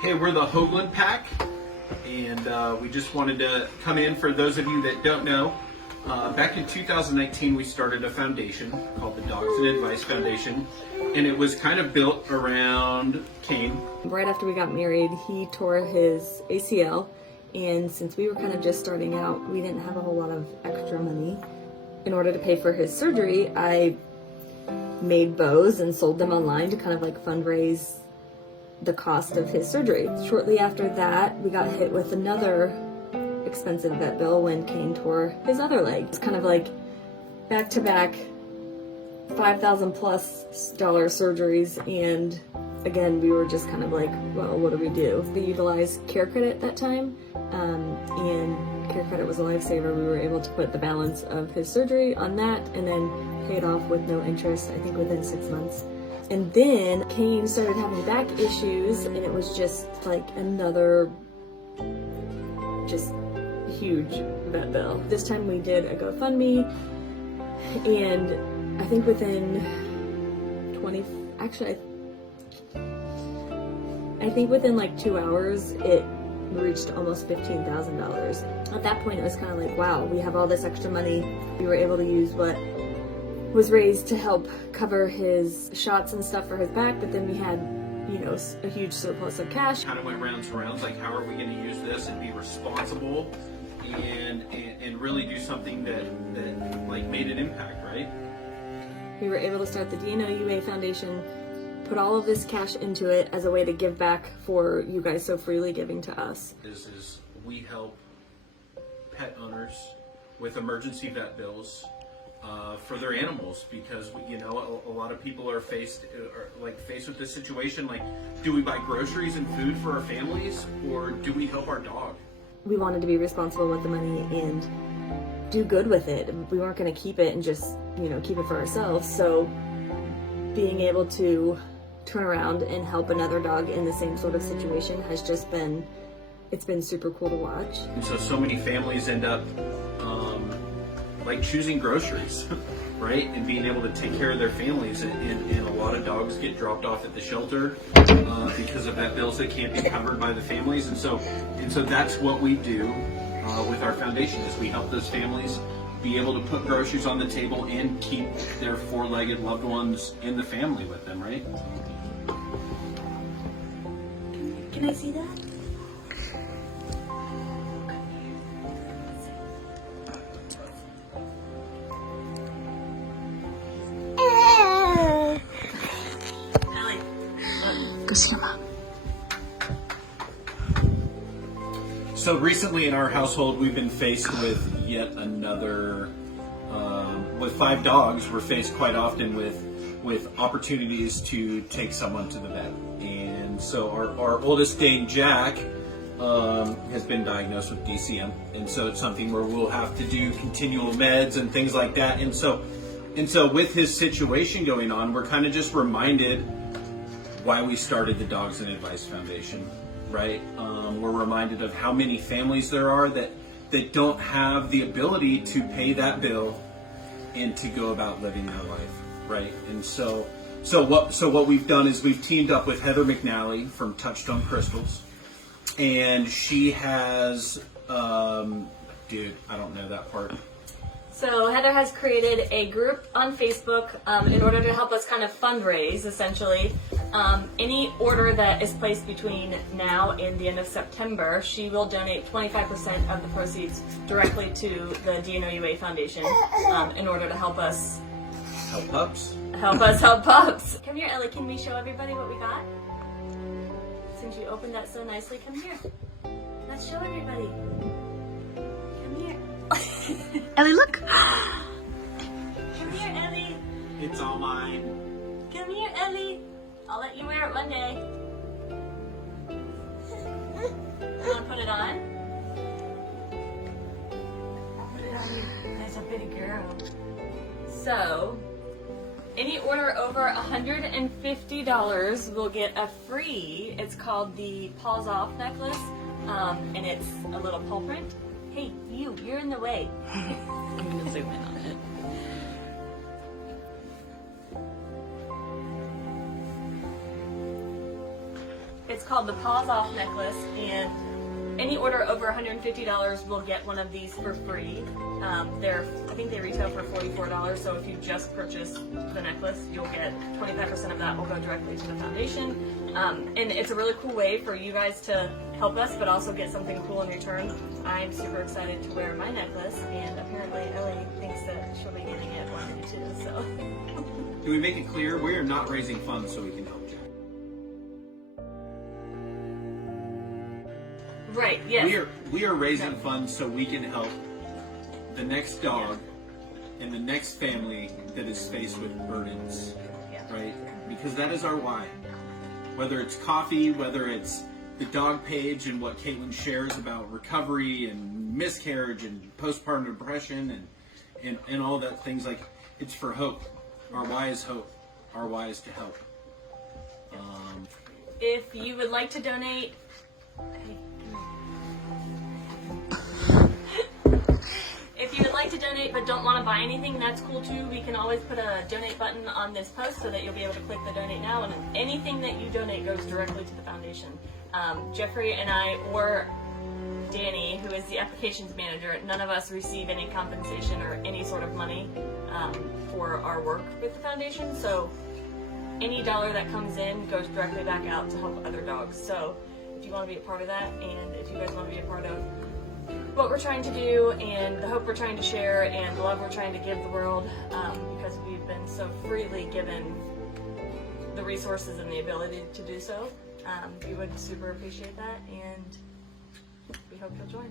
Hey, we're the Hoagland Pack, and we just wanted to come in for those of you that don't know. Back in 2019, we started a foundation called the Dogs and Advice Foundation, and it was kind of built around Kane. Right after we got married, he tore his ACL, and since we were kind of just starting out, we didn't have a whole lot of extra money. In order to pay for his surgery, I made bows and sold them online to kind of like fundraise the cost of his surgery. Shortly after that, we got hit with another expensive vet bill when Kane tore his other leg. It's kind of like back-to-back $5,000 plus surgeries, and again, we were just kind of like, well, what do we do? We utilized Care Credit at that time, and Care Credit was a lifesaver. We were able to put the balance of his surgery on that and then pay it off with no interest, I think within 6 months. And then Kane started having back issues, and it was just like another just huge vet bill. This time we did a GoFundMe, and I think within I think within like 2 hours, it reached almost $15,000. At that point, it was kind of like, wow, we have all this extra money. We were able to use what was raised to help cover his shots and stuff for his back, but then we had, you know, a huge surplus of cash. Kind of went rounds and rounds, like how are we going to use this and be responsible and really do something that like made an impact, right? We were able to start the DNOUA Foundation, put all of this cash into it as a way to give back for you guys so freely giving to us. Is we help pet owners with emergency vet bills for their animals, because you know a lot of people are faced with this situation, like, do we buy groceries and food for our families, or do we help our dog? We wanted to be responsible with the money and do good with it. We weren't going to keep it and just, you know, keep it for ourselves. So being able to turn around and help another dog in the same sort of situation has just been, it's been super cool to watch. And so many families end up like choosing groceries, right? And being able to take care of their families. And a lot of dogs get dropped off at the shelter because of vet bills that can't be covered by the families. And so that's what we do with our foundation, is we help those families be able to put groceries on the table and keep their four-legged loved ones in the family with them, right? Can I see that? Go sit him up. So recently in our household, we've been faced with yet another, with 5 dogs, we're faced quite often with opportunities to take someone to the vet. And so our oldest Dane, Jack, has been diagnosed with DCM. And so it's something where we'll have to do continual meds and things like that. And so with his situation going on, we're kind of just reminded why we started the Dogs and Advice Foundation, right? We're reminded of how many families there are that don't have the ability to pay that bill and to go about living their life, right? And so what we've done is we've teamed up with Heather McNally from Touchstone Crystals, and she has, I don't know that part. So Heather has created a group on Facebook in order to help us kind of fundraise, essentially. Any order that is placed between now and the end of September, she will donate 25% of the proceeds directly to the DNOUA Foundation in order to help us Help Pups. Help us help Pups. Come here, Ellie. Can we show everybody what we got? Since you opened that so nicely, come here. Let's show everybody. Come here. Ellie, look. Come here, Ellie. It's all mine. Come here, Ellie. I'll let you wear it Monday. You want to put it on? Put it on you. There's a bitty girl. So, any order over $150 will get a free, it's called the Paws Off necklace, and it's a little paw print. Hey, you're in the way. I'm going to zoom in on it. It's called the Paws Off necklace, and any order over $150 will get one of these for free. I think they retail for $44, so if you just purchase the necklace, you'll get 25% of that will go directly to the foundation. And it's a really cool way for you guys to help us, but also get something cool in return. I'm super excited to wear my necklace, and apparently Ellie thinks that she'll be getting it one day too, so. Do we make it clear we are not raising funds so we can help Jack? Right, yes. We are raising funds so we can help the next dog and the next family that is faced with burdens, right? Because that is our why. Whether it's coffee, whether it's the dog page and what Caitlin shares about recovery and miscarriage and postpartum depression and all that things, like, it's for hope. Our why is hope. Our why is to help. If you would like to donate, if you would like to donate but don't want to buy anything, that's cool too. We can always put a donate button on this post so that you'll be able to click the donate now, and anything that you donate goes directly to the foundation. Jeffrey and I, or Danny, who is the applications manager, none of us receive any compensation or any sort of money for our work with the foundation. So any dollar that comes in goes directly back out to help other dogs. So if you want to be a part of that, and if you guys want to be a part of what we're trying to do and the hope we're trying to share and the love we're trying to give the world, because we've been so freely given the resources and the ability to do so, we would super appreciate that, and we hope you'll join.